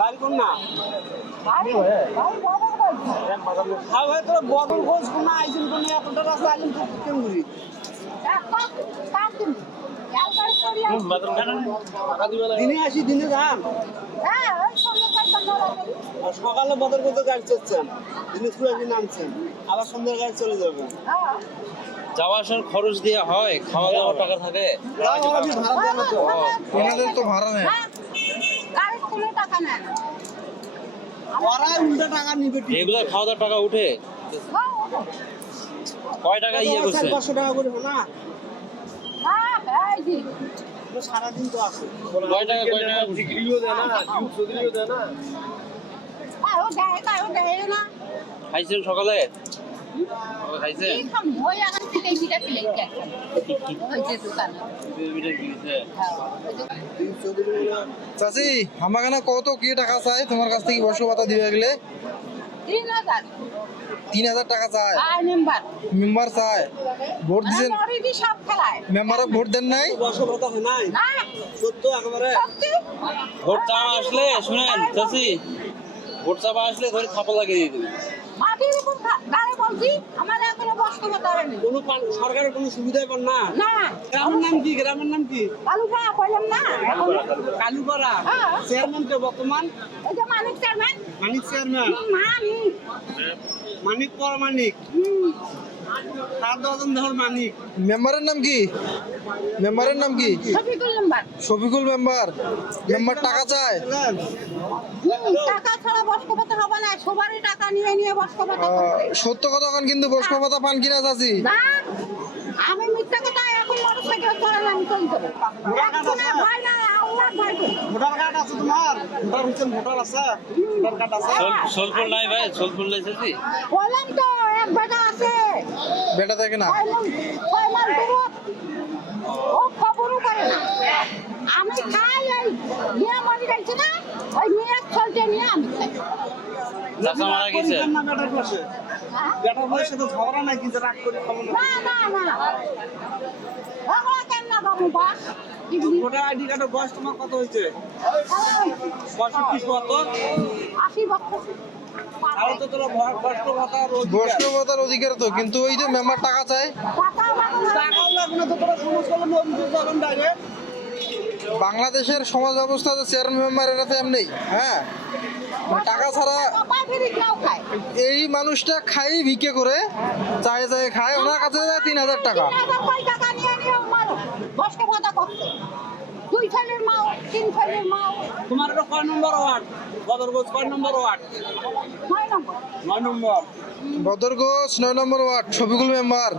বাড়ি কোন না হ্যাঁ ভাই তোর বদল খোঁজ কোন আইছেন কোন এতটা রাস্তা আইছেন কেমন ঘুরি দিনে আসি দিনে যান সকালে বদল করতে গাড়ি চলছেন দিনাজপুর আসি নামছেন আবার সন্ধ্যার গাড়ি চলে যাবেন যাওয়া আসার খরচ দেওয়া হয়, খাওয়া দাওয়ার টাকা থাকে। ওনাদের তো ভাড়া নেই। উল্টা টাকা নিবে রেগুলার খাওয়া দাওয়ার টাকা উঠে কয় টাকা ইয়ে করছে? 500 টাকা করে না সারাদিন তো আছে কয় টাকা ডিগ্রিও দেয় না চৌধুরীও দেয় না খাইছেন সকালে? খাইছেন? চাচি আমাকে না কত কি টাকা চাই তোমার কাছ থেকে বর্ষ ভাতা দিবে গেলে? 3000 টাকা চায় মেম্বার চায়। ভোট দিচ্ছেন? মেম্বারে ভোট দেন নাই? বর্ষভাতা হয় নাই সত্য একেবারে ভোট চাওয়া আসলে শুনেন চাচি, ভোট চাওয়া আসলে ধরে থাপা লাগিয়ে দিয়ে দেবে। কোনো সরকারের কোনো সুবিধাই পান না গ্রামের নাম কি কালুপাড়া চেয়ারম্যান কে বর্তমান মানিক চেয়ারম্যান মানিক পরমানিক তার দজন ধর মানিক মেম্বারের নাম কি? মেম্বারের নাম কি? শফিকুল মেম্বার। মেম্বার টাকা চায়? টাকা ছাড়া বস্কপাতা হবে না, সবারই টাকা নিয়ে নিয়ে বস্কপাতা করছে। সত্য কথা কোন কিন্তু বর্ষ ভাতা পান কিনা চাচি? না, আমি মিথ্যা কথা এখন মোটরসাইকেল চলে আমি চলতে ভয় না, আল্লাহ ভয় করি। ভোটার কার্ড আছে তোমার? ভোটার হচ্ছেন ভোটার আছে? ভোটার কার্ড আছে? সোলপুর নাই ভাই, সোলপুর নাই চাচি। বললাম তো এক বেটা আছে, বেটা দেখে না? 6 মাস দূরত। ও খবরও করে না। আমি খাই এই নিয়ে মারি যাইছে না, ওই নিয়ে চলতে নিয়ে আমি খাই। চাচা মারা গেছে? না বেটার পাশে বেটার বয়সে তো ঝগড়া নাই কিন্তু রাগ করে খাবো না না ওগুলো কেন না বাবু বাস ভোটার আইডি কার্ডের বয়স তোমার কত হয়েছে? বয়স কি কত? 80 বছর। তাহলে তো তোরা বয়স্ক ভাতার বর্ষ ভাতার অধিকার তো, কিন্তু ওই যে মেম্বার টাকা চায়। টাকাও লাগবে না তো তোরা সমাজ কল্যাণ অভিযোগ যাবেন ডাইরেক্ট বাংলাদেশের সমাজ ব্যবস্থা তো চেয়ারম্যান মেম্বার এরা তো এমনি। হ্যাঁ, টাকা ছাড়া এই মানুষটা খাই ভিক্ষে করে চায়ে চায়ে খায়, ওনার কাছে যায় 3000 টাকা। 3000 টাকা নিয়ে নিয়ে মানুষ বসকে ভাতা করছে। 2 ছেলের মা, 3 ছেলের মা। তোমার এটা কয় নম্বর ওয়ার্ড? বদরগঞ্জ কয় নম্বর ওয়ার্ড? 9 নম্বর। 9 নম্বর। বদরগঞ্জ 9 নম্বর ওয়ার্ড, শফিকুল মেম্বার।